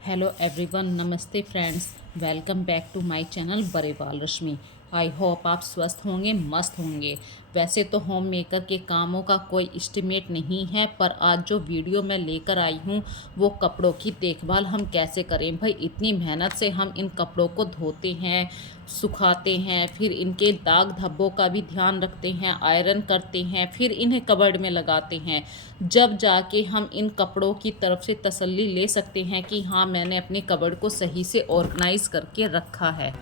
Hello everyone, नमस्ते friends. Welcome back to my channel Barewal Rashmi. I hope आप स्वस्थ होंगे, मस्त होंगे। वैसे तो होम मेकर के कामों का कोई एस्टिमेट नहीं है, पर आज जो वीडियो मैं लेकर आई हूँ वो कपड़ों की देखभाल हम कैसे करें। भाई इतनी मेहनत से हम इन कपड़ों को धोते हैं, सुखाते हैं, फिर इनके दाग धब्बों का भी ध्यान रखते हैं, आयरन करते हैं, फिर इन्हें कबर्ड में लगाते हैं। जब जाके हम इन कपड़ों की तरफ से तसल्ली ले सकते हैं कि हाँ, मैंने अपने कबर्ड को सही से ऑर्गेनाइज करके रखा है।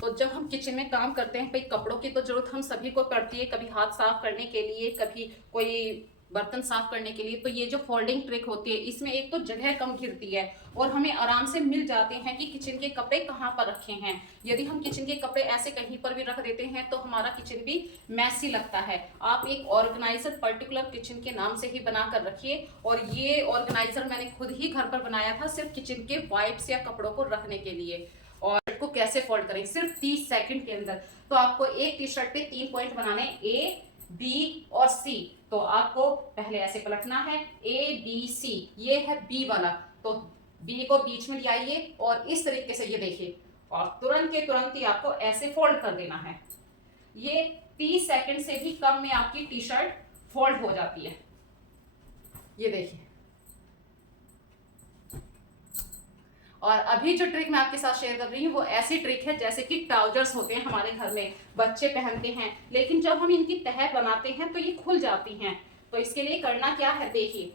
तो जब हम किचन में काम करते हैं, भाई कपड़ों की तो जरूरत हम सभी को पड़ती है, कभी हाथ साफ करने के लिए, कभी कोई बर्तन साफ करने के लिए। तो ये जो फोल्डिंग ट्रिक होती है, इसमें एक तो जगह कम गिरती है और हमें आराम से मिल जाते हैं कि किचन के कपड़े कहाँ पर रखे हैं। यदि हम किचन के कपड़े ऐसे कहीं पर भी रख देते हैं तो हमारा किचन भी मैसी लगता है। आप एक ऑर्गेनाइजर पर्टिकुलर किचन के नाम से ही बना कर रखिए। और ये ऑर्गेनाइजर मैंने खुद ही घर पर बनाया था, सिर्फ किचन के वाइप्स या कपड़ों को रखने के लिए। और को कैसे फोल्ड करें सिर्फ 30 सेकंड के अंदर। तो आपको एक टी शर्ट पे 3 पॉइंट बनाने, ए, बी और सी। तो आपको पहले ऐसे पलटना है, ए बी सी, ये है बी वाला। तो बी को बीच में ले आइए और इस तरीके से ये देखिए, और तुरंत के तुरंत ही आपको ऐसे फोल्ड कर देना है। ये 30 सेकंड से भी कम में आपकी टी शर्ट फोल्ड हो जाती है। ये देखिए। और अभी जो ट्रिक मैं आपके साथ शेयर कर रही हूँ वो ऐसी ट्रिक है जैसे कि ट्राउजर्स होते हैं हमारे घर में, बच्चे पहनते हैं, लेकिन जब हम इनकी तह बनाते हैं तो ये खुल जाती हैं। तो इसके लिए करना क्या है, देखिए,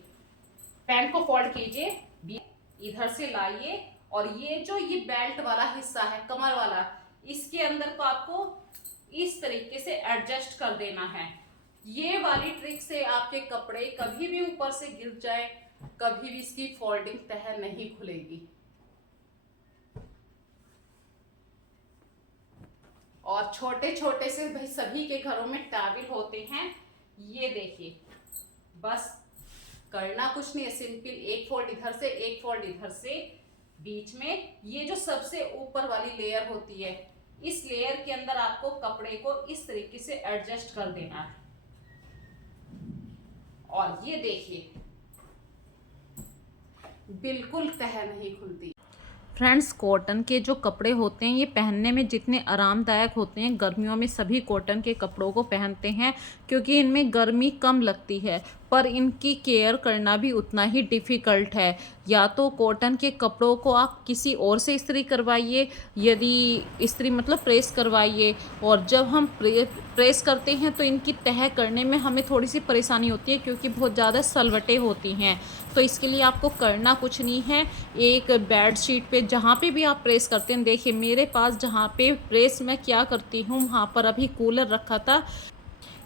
पैंट को फोल्ड कीजिए, इधर से लाइए, और ये जो ये बेल्ट वाला हिस्सा है, कमर वाला, इसके अंदर को आपको इस तरीके से एडजस्ट कर देना है। ये वाली ट्रिक से आपके कपड़े कभी भी ऊपर से गिर जाए, कभी भी इसकी फोल्डिंग तह नहीं खुलेगी। और छोटे छोटे से भाई सभी के घरों में टॉवेल होते हैं। ये देखिए, बस करना कुछ नहीं है, सिंपल एक फोल्ड इधर से, एक फोल्ड इधर से, बीच में ये जो सबसे ऊपर वाली लेयर होती है, इस लेयर के अंदर आपको कपड़े को इस तरीके से एडजस्ट कर देना है। और ये देखिए, बिल्कुल तह नहीं खुलती। फ्रेंड्स, कॉटन के जो कपड़े होते हैं ये पहनने में जितने आरामदायक होते हैं, गर्मियों में सभी कॉटन के कपड़ों को पहनते हैं क्योंकि इनमें गर्मी कम लगती है, पर इनकी केयर करना भी उतना ही डिफ़िकल्ट है। या तो कॉटन के कपड़ों को आप किसी और से इस्त्री करवाइए, यदि इस्त्री मतलब प्रेस करवाइए, और जब हम प्रेस करते हैं तो इनकी तह करने में हमें थोड़ी सी परेशानी होती है क्योंकि बहुत ज़्यादा सलवटें होती हैं। तो इसके लिए आपको करना कुछ नहीं है, एक बेड शीट पे जहाँ पे भी आप प्रेस करते हैं, देखिए मेरे पास जहाँ पे प्रेस मैं क्या करती हूँ वहाँ पर अभी कूलर रखा था,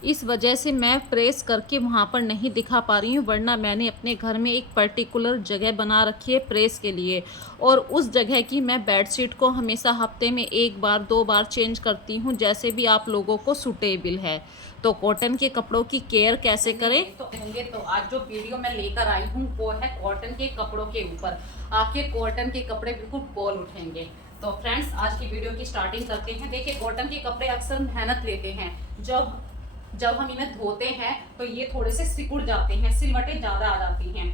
इस वजह से मैं प्रेस करके वहाँ पर नहीं दिखा पा रही हूँ, वरना मैंने अपने घर में एक पर्टिकुलर जगह बना रखी है प्रेस के लिए। और उस जगह की मैं बेडशीट को हमेशा हफ्ते में 1 बार 2 बार चेंज करती हूँ, जैसे भी आप लोगों को सूटेबल है। तो कॉटन के कपड़ों की केयर कैसे करें तो आज जो वीडियो मैं लेकर आई हूँ वो है कॉटन के कपड़ों के ऊपर। आपके कॉटन के कपड़े बिल्कुल बोल उठेंगे। तो फ्रेंड्स, आज की वीडियो की स्टार्टिंग करते हैं। देखिए, कॉटन के कपड़े अक्सर मेहनत लेते हैं। जब जब हम इन्हें धोते हैं तो ये थोड़े से सिकुड़ जाते हैं, सिलवटें ज्यादा आ जाती हैं।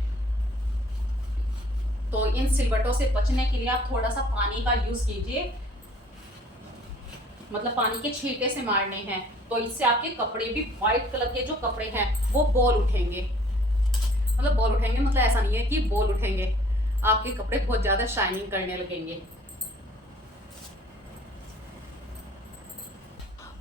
तो इन सिलवटों से बचने के लिए आप थोड़ा सा पानी का यूज कीजिए, मतलब पानी के छींटे से मारने हैं। तो इससे आपके कपड़े भी, व्हाइट कलर के जो कपड़े हैं वो बोल उठेंगे। मतलब बोल उठेंगे मतलब ऐसा नहीं है कि बोल उठेंगे, आपके कपड़े बहुत ज्यादा शाइनिंग करने लगेंगे।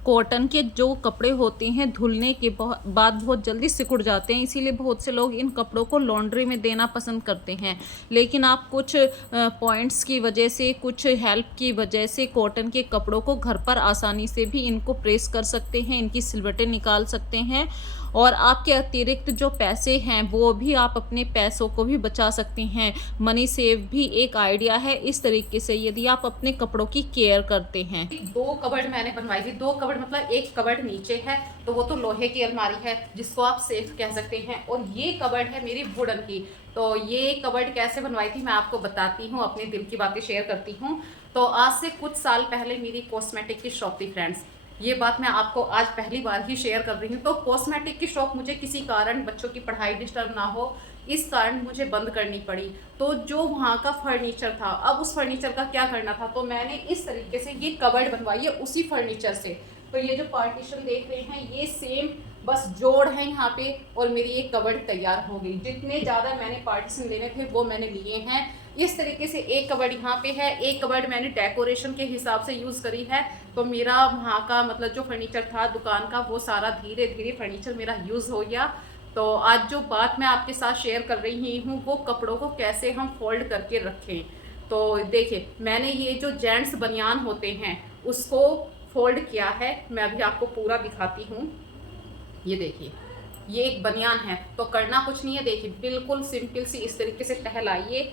कॉटन के जो कपड़े होते हैं धुलने के बाद बहुत जल्दी सिकुड़ जाते हैं, इसीलिए बहुत से लोग इन कपड़ों को लॉन्ड्री में देना पसंद करते हैं। लेकिन आप कुछ पॉइंट्स की वजह से, कुछ हेल्प की वजह से कॉटन के कपड़ों को घर पर आसानी से भी इनको प्रेस कर सकते हैं, इनकी सिलवटें निकाल सकते हैं, और आपके अतिरिक्त जो पैसे हैं वो भी आप अपने पैसों को भी बचा सकती हैं। मनी सेव भी एक आइडिया है इस तरीके से, यदि आप अपने कपड़ों की केयर करते हैं। 2 कबर्ड मैंने बनवाई थी। 2 कबर्ड मतलब एक कबर्ड नीचे है तो वो तो लोहे की अलमारी है जिसको आप सेफ कह सकते हैं, और ये कबर्ड है मेरी वुडन की। तो ये कबर्ड कैसे बनवाई थी मैं आपको बताती हूँ, अपने दिल की बातें शेयर करती हूँ। तो आज से कुछ साल पहले मेरी कॉस्मेटिक की शॉप थी फ्रेंड्स। ये बात मैं आपको आज पहली बार ही शेयर कर रही हूँ। तो कॉस्मेटिक की शॉप मुझे किसी कारण, बच्चों की पढ़ाई डिस्टर्ब ना हो इस कारण मुझे बंद करनी पड़ी। तो जो वहाँ का फर्नीचर था, अब उस फर्नीचर का क्या करना था, तो मैंने इस तरीके से ये कबर्ड बनवाई है उसी फर्नीचर से। तो ये जो पार्टीशन देख रहे हैं ये सेम बस जोड़ है यहाँ पे, और मेरी ये कबर्ड तैयार हो गई। जितने ज़्यादा मैंने पार्टीशन लेने थे वो मैंने लिए हैं। इस तरीके से एक कबर्ड यहाँ पे है, एक कबर्ड मैंने डेकोरेशन के हिसाब से यूज़ करी है। तो मेरा वहाँ का मतलब जो फर्नीचर था दुकान का वो सारा धीरे धीरे फर्नीचर मेरा यूज़ हो गया। तो आज जो बात मैं आपके साथ शेयर कर रही हूँ वो कपड़ों को कैसे हम फोल्ड करके रखें। तो देखिए मैंने ये जो जेंट्स बनियान होते हैं उसको फोल्ड किया है, मैं अभी आपको पूरा दिखाती हूँ। ये देखिए ये एक बनियान है, तो करना कुछ नहीं है। देखिए बिल्कुल सिंपल सी इस तरीके से तह लाइए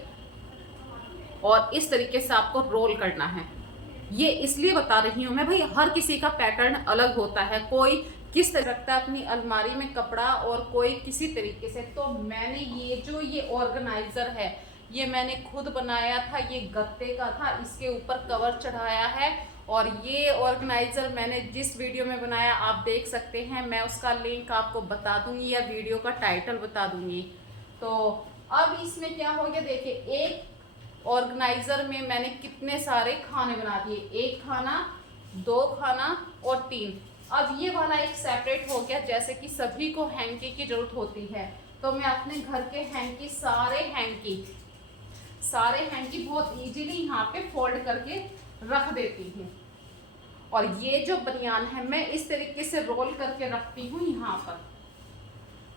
और इस तरीके से आपको रोल करना है। ये इसलिए बता रही हूँ मैं भाई, हर किसी का पैटर्न अलग होता है, कोई किस तरह रखता है अपनी अलमारी में कपड़ा और कोई किसी तरीके से। तो मैंने ये जो ये ऑर्गेनाइजर है ये मैंने खुद बनाया था, ये गत्ते का था, इसके ऊपर कवर चढ़ाया है। और ये ऑर्गेनाइजर मैंने जिस वीडियो में बनाया आप देख सकते हैं, मैं उसका लिंक आपको बता दूंगी या वीडियो का टाइटल बता दूंगी। तो अब इसमें क्या हो गया, देखिए एक ऑर्गेनाइजर में मैंने कितने सारे खाने बना दिए, एक खाना, दो खाना और तीन। अब ये वाला एक सेपरेट हो गया, जैसे कि सभी को हैंकी की जरूरत होती है। तो मैं अपने घर के हैंकी सारे हैंकी बहुत इजीली यहाँ पे फोल्ड करके रख देती हूँ। और ये जो बनियान है मैं इस तरीके से रोल करके रखती हूँ यहाँ पर।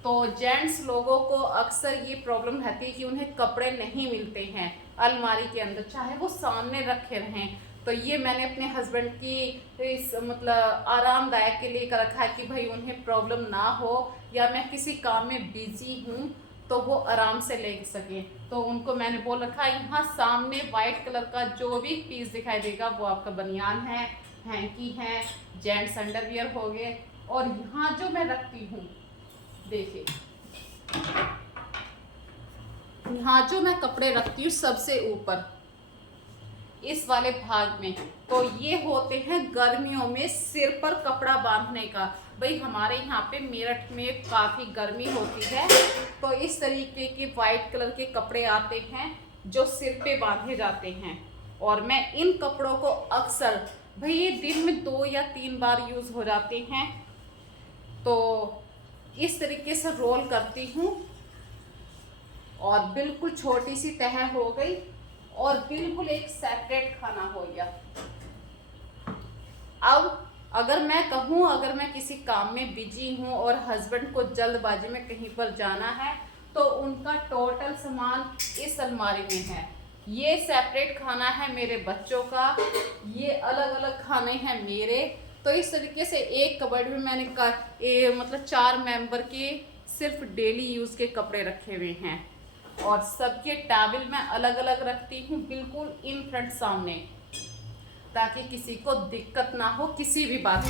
तो जेंट्स लोगों को अक्सर ये प्रॉब्लम रहती है कि उन्हें कपड़े नहीं मिलते हैं अलमारी के अंदर, चाहे वो सामने रखे रहें। तो ये मैंने अपने हस्बैंड की इस मतलब आरामदायक के लिए कर रखा है कि भाई उन्हें प्रॉब्लम ना हो, या मैं किसी काम में बिजी हूँ तो वो आराम से ले सकें। तो उनको मैंने बोल रखा है यहाँ सामने वाइट कलर का जो भी पीस दिखाई देगा वो आपका बनियान है, हैंकी है, जेंट्स अंडरवियर हो गए। और यहाँ जो मैं रखती हूँ देखिए, यहाँ जो मैं कपड़े रखती हूँ सबसे ऊपर इस वाले भाग में, तो ये होते हैं गर्मियों में सिर पर कपड़ा बांधने का। भाई हमारे यहाँ पे मेरठ में काफ़ी गर्मी होती है, तो इस तरीके के वाइट कलर के कपड़े आते हैं जो सिर पे बांधे जाते हैं। और मैं इन कपड़ों को अक्सर भाई ये दिन में 2 या 3 बार यूज़ हो जाते हैं, तो इस तरीके से रोल करती हूँ और बिल्कुल छोटी सी तह हो गई और बिल्कुल एक सेपरेट खाना हो गया। अब अगर मैं कहूँ, अगर मैं किसी काम में बिजी हूँ और हस्बैंड को जल्दबाजी में कहीं पर जाना है तो उनका टोटल सामान इस अलमारी में है। ये सेपरेट खाना है मेरे बच्चों का, ये अलग अलग खाने हैं मेरे। तो इस तरीके से एक कबर्ड में मैंने मतलब 4 मेंबर के सिर्फ डेली यूज़ के कपड़े रखे हुए हैं। और सबके टॉवल मैं अलग अलग रखती हूँ बिल्कुल इन फ्रंट सामने, ताकि किसी को दिक्कत ना हो किसी भी बात।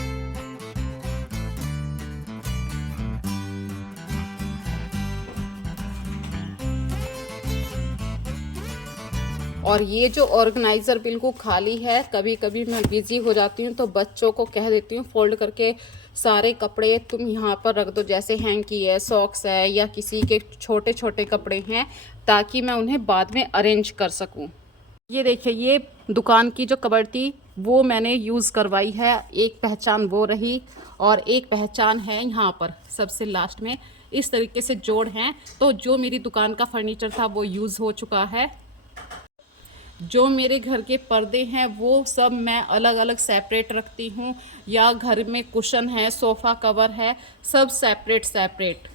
और ये जो ऑर्गेनाइज़र बिल्कुल खाली है, कभी कभी मैं बिज़ी हो जाती हूँ तो बच्चों को कह देती हूँ फोल्ड करके सारे कपड़े तुम यहाँ पर रख दो, जैसे हैंकी है, सॉक्स है, या किसी के छोटे छोटे कपड़े हैं, ताकि मैं उन्हें बाद में अरेंज कर सकूँ। ये देखिए ये दुकान की जो कबर्ड थी वो मैंने यूज़ करवाई है, एक पहचान वो रही और एक पहचान है यहाँ पर सबसे लास्ट में। इस तरीके से जोड़ हैं, तो जो मेरी दुकान का फर्नीचर था वो यूज़ हो चुका है। जो मेरे घर के पर्दे हैं वो सब मैं अलग अलग सेपरेट रखती हूँ, या घर में कुशन है, सोफ़ा कवर है, सब सेपरेट।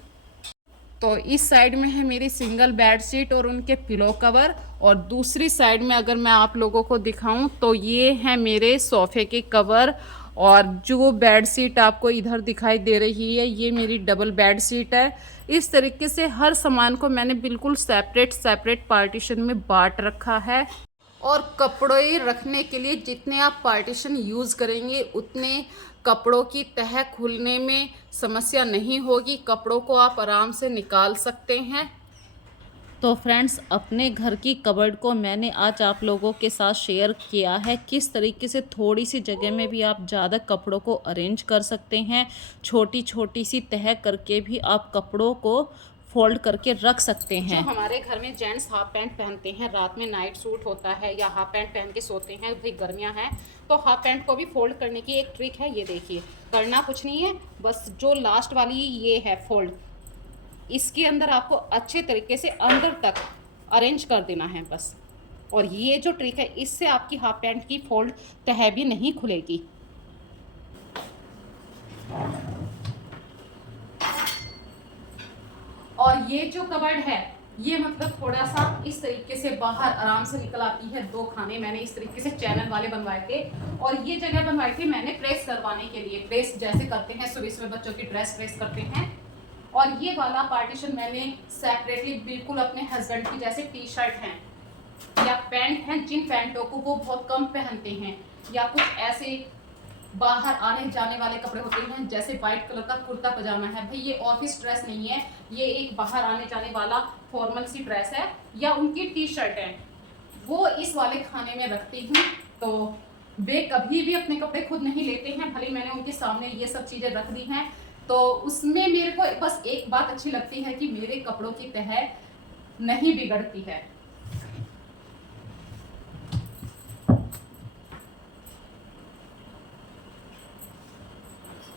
तो इस साइड में है मेरी सिंगल बेड शीट और उनके पिलो कवर, और दूसरी साइड में अगर मैं आप लोगों को दिखाऊं तो ये है मेरे सोफ़े के कवर। और जो बेड शीट आपको इधर दिखाई दे रही है ये मेरी डबल बेड शीट है। इस तरीके से हर सामान को मैंने बिल्कुल सेपरेट पार्टीशन में बांट रखा है। और कपड़े रखने के लिए जितने आप पार्टीशन यूज़ करेंगे उतने कपड़ों की तह खुलने में समस्या नहीं होगी, कपड़ों को आप आराम से निकाल सकते हैं। तो फ्रेंड्स अपने घर की कबर्ड को मैंने आज आप लोगों के साथ शेयर किया है, किस तरीके से थोड़ी सी जगह में भी आप ज़्यादा कपड़ों को अरेंज कर सकते हैं। छोटी छोटी सी तह करके भी आप कपड़ों को फोल्ड करके रख सकते हैं। जो हमारे घर में जेंट्स हाफ पैंट पहनते हैं, रात में नाइट सूट होता है या हाफ पैंट पहन के सोते हैं, भाई गर्मियाँ हैं, तो हाफ पैंट को भी फोल्ड करने की एक ट्रिक है। ये देखिए, करना कुछ नहीं है, बस जो लास्ट वाली ये है फोल्ड, इसके अंदर आपको अच्छे तरीके से अंदर तक अरेंज कर देना है बस। और ये जो ट्रिक है, इससे आपकी हाफ पैंट की फोल्ड तह भी नहीं खुलेगी। और ये जो कवर्ड है, ये मतलब थोड़ा सा इस तरीके से बाहर आराम से निकल आती है। 2 खाने मैंने इस तरीके से चैनल वाले बनवाए थे, और ये जगह बनवाई थी मैंने प्रेस करवाने के लिए। प्रेस जैसे करते हैं, सुबह सुबह बच्चों की ड्रेस प्रेस करते हैं। और ये वाला पार्टीशन मैंने सेपरेटली बिल्कुल अपने हस्बैंड की, जैसे टी शर्ट हैं या पैंट हैं, जिन पैंटों को वो बहुत कम पहनते हैं, या कुछ ऐसे बाहर आने जाने वाले कपड़े होते हैं, जैसे वाइट कलर का कुर्ता पजामा है, भाई ये ऑफिस ड्रेस नहीं है, ये एक बाहर आने जाने वाला फॉर्मल सी ड्रेस है, या उनकी टी शर्ट है, वो इस वाले खाने में रखती हूँ। तो वे कभी भी अपने कपड़े खुद नहीं लेते हैं, भले मैंने उनके सामने ये सब चीज़ें रख दी हैं। तो उसमें मेरे को बस एक बात अच्छी लगती है कि मेरे कपड़ों की तह नहीं बिगड़ती है।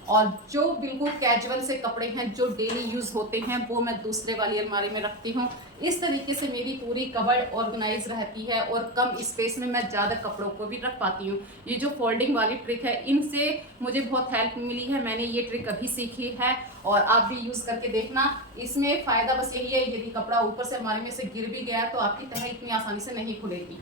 और जो बिल्कुल कैजुअल से कपड़े हैं, जो डेली यूज़ होते हैं, वो मैं दूसरे वाली अलमारी में रखती हूँ। इस तरीके से मेरी पूरी कबर्ड ऑर्गेनाइज रहती है, और कम स्पेस में मैं ज़्यादा कपड़ों को भी रख पाती हूँ। ये जो फोल्डिंग वाली ट्रिक है, इनसे मुझे बहुत हेल्प मिली है, मैंने ये ट्रिक अभी सीखी है, और आप भी यूज़ करके देखना। इसमें फ़ायदा बस यही है, यदि कपड़ा ऊपर से अलमारी में से गिर भी गया तो आपकी तह इतनी आसानी से नहीं खुलेगी।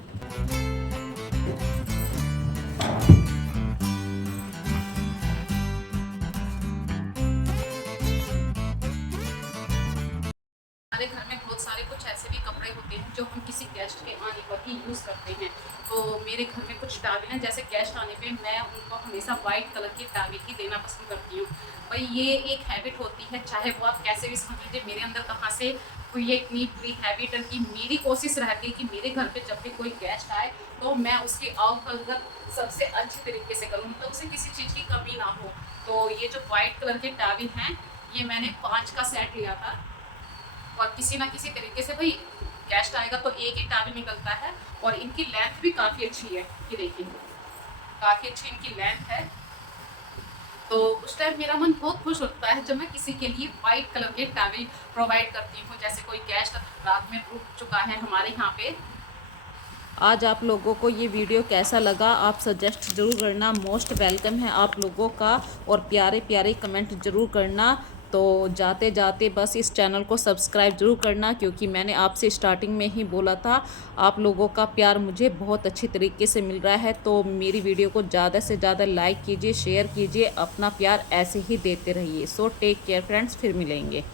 हमारे घर में बहुत सारे कुछ ऐसे भी कपड़े होते हैं जो हम किसी गेस्ट के आने पर ही यूज़ करते हैं। तो मेरे घर में कुछ टावल हैं, जैसे गेस्ट आने पे मैं उनको हमेशा वाइट कलर के टावल ही देना पसंद करती हूँ। भाई ये एक हैबिट होती है, चाहे वो आप कैसे भी समझ लीजिए, मेरे अंदर कहाँ से कोई ये इतनी बुरी हैबिट है कि मेरी कोशिश रहती है कि मेरे घर पे जब भी कोई गेस्ट आए तो मैं उसके आवभगत सबसे अच्छे तरीके से करूँ, तो उसे किसी चीज़ की कमी ना हो। तो ये जो वाइट कलर के टावल हैं, ये मैंने 5 का सेट लिया था, और किसी ना किसी तरीके से भाई गेस्ट आएगा तो एक ही टावल निकलता है, और इनकी लेंथ भी काफ़ी अच्छी है। ये देखिए, काफ़ी अच्छी इनकी लेंथ है। तो उस टाइम मेरा मन बहुत खुश होता है जब मैं किसी के लिए वाइट कलर के टावल प्रोवाइड करती हूँ। जैसे कोई गेस्ट रात में रुक चुका है हमारे यहाँ पे। आज आप लोगों को ये वीडियो कैसा लगा, आप सजेस्ट ज़रूर करना। मोस्ट वेलकम है आप लोगों का, और प्यारे प्यारे कमेंट ज़रूर करना। तो जाते जाते बस इस चैनल को सब्सक्राइब ज़रूर करना, क्योंकि मैंने आपसे स्टार्टिंग में ही बोला था, आप लोगों का प्यार मुझे बहुत अच्छी तरीके से मिल रहा है। तो मेरी वीडियो को ज़्यादा से ज़्यादा लाइक कीजिए, शेयर कीजिए, अपना प्यार ऐसे ही देते रहिए। सो टेक केयर फ्रेंड्स, फिर मिलेंगे।